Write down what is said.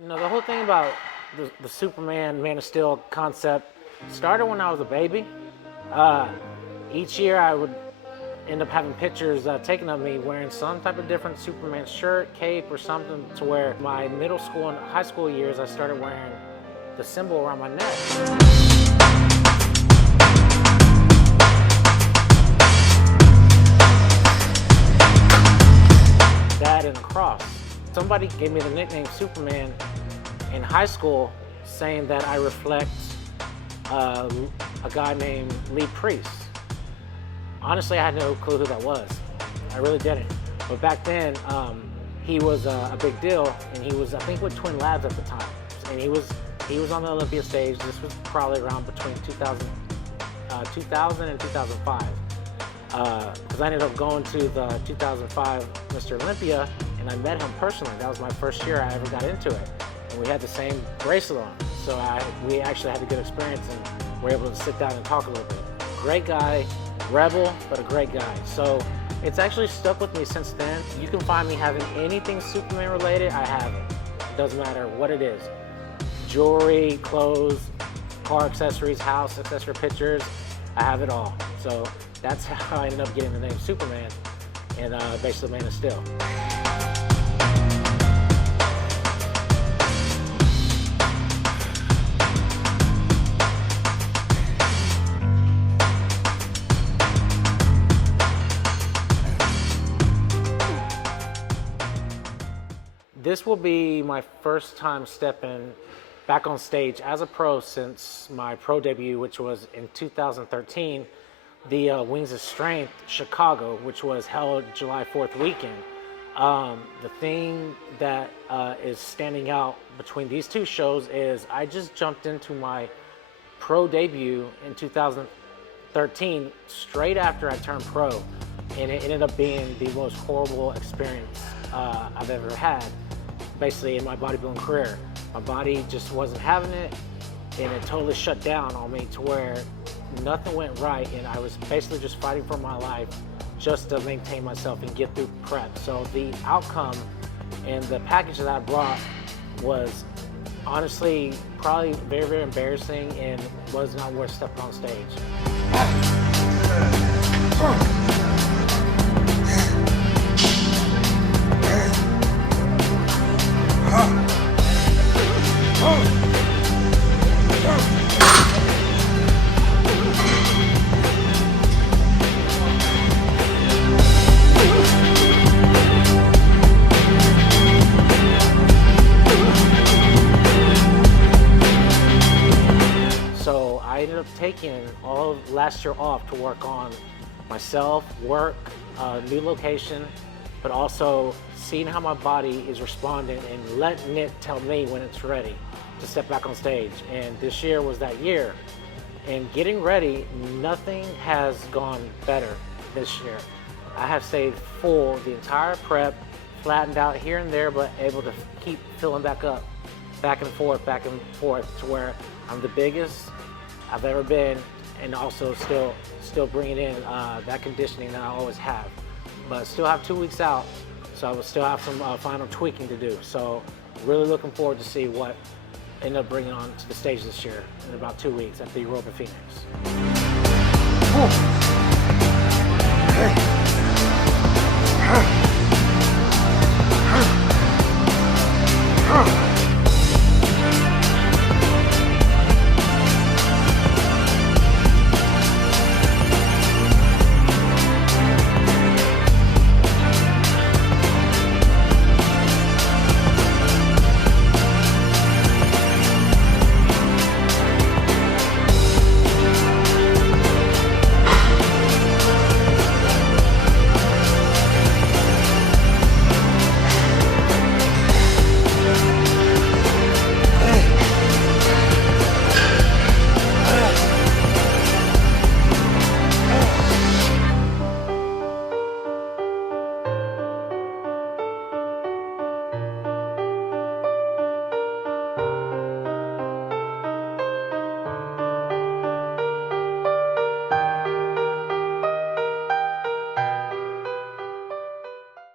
You know, the whole thing about the Superman, Man of Steel concept started when I was a baby. Each year I would end up having pictures taken of me wearing some type of different Superman shirt, cape, or something, to where my middle school and high school years I started wearing the symbol around my neck. That and a cross. Somebody gave me the nickname Superman in high school, saying that I reflect a guy named Lee Priest. Honestly, I had no clue who that was. I really didn't. But back then, he was a big deal, and he was, I think, with Twin Labs at the time. And he was on the Olympia stage. This was probably around between 2000 and 2005. Because I ended up going to the 2005 Mr. Olympia, and I met him personally. That was my first year I ever got into it. And we had the same bracelet on. So we actually had a good experience, and were able to sit down and talk a little bit. Great guy, rebel, but a great guy. So it's actually stuck with me since then. You can find me having anything Superman related, I have it. It doesn't matter what it is. Jewelry, clothes, car accessories, house accessory, pictures, I have it all. So that's how I ended up getting the name Superman, and basically Man of Steel. This will be my first time stepping back on stage as a pro since my pro debut, which was in 2013, the Wings of Strength Chicago, which was held July 4th weekend. The thing that is standing out between these two shows is I just jumped into my pro debut in 2013 straight after I turned pro, and it ended up being the most horrible experience I've ever had, basically, in my bodybuilding career. My body just wasn't having it, and it totally shut down on me to where nothing went right, and I was basically just fighting for my life just to maintain myself and get through prep. So the outcome and the package that I brought was honestly probably very, very embarrassing and was not worth stepping on stage. So I ended up taking all of last year off to work on myself, work, new location, but also seeing how my body is responding and letting it tell me when it's ready to step back on stage. And this year was that year. And getting ready, nothing has gone better this year. I have stayed full the entire prep, flattened out here and there, but able to keep filling back up, back and forth, to where I'm the biggest I've ever been, and also still bringing in that conditioning that I always have. But still have 2 weeks out, so I will still have some final tweaking to do. So really looking forward to see what I end up bringing on to the stage this year in about 2 weeks at the Europa Phoenix. Hey.